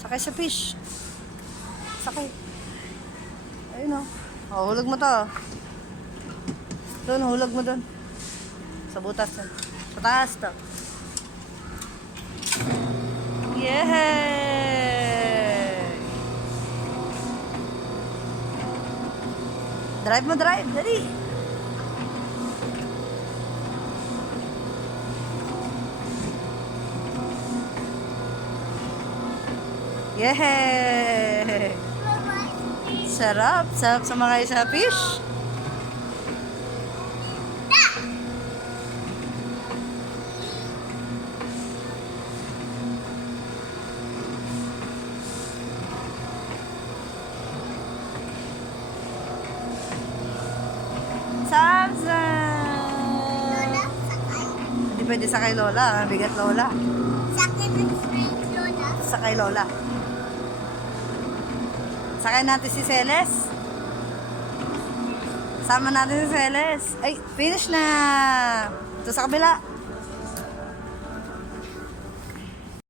Sakay sa fish. Sakay. Ayun o. Oh, hulog mo to. Doon, hulog mo doon. Sa butas doon. Sa taas to. Yay! Drive mo, drive. Dali. Yay! Sarap. Sarap sa mga isa fish. Samsung! Hindi pwede sakay Lola. Bigat Lola. Sakay Lola. Sakay natin si Celes. Sama natin si Celes. Ay, finish na! Ito sa kabila.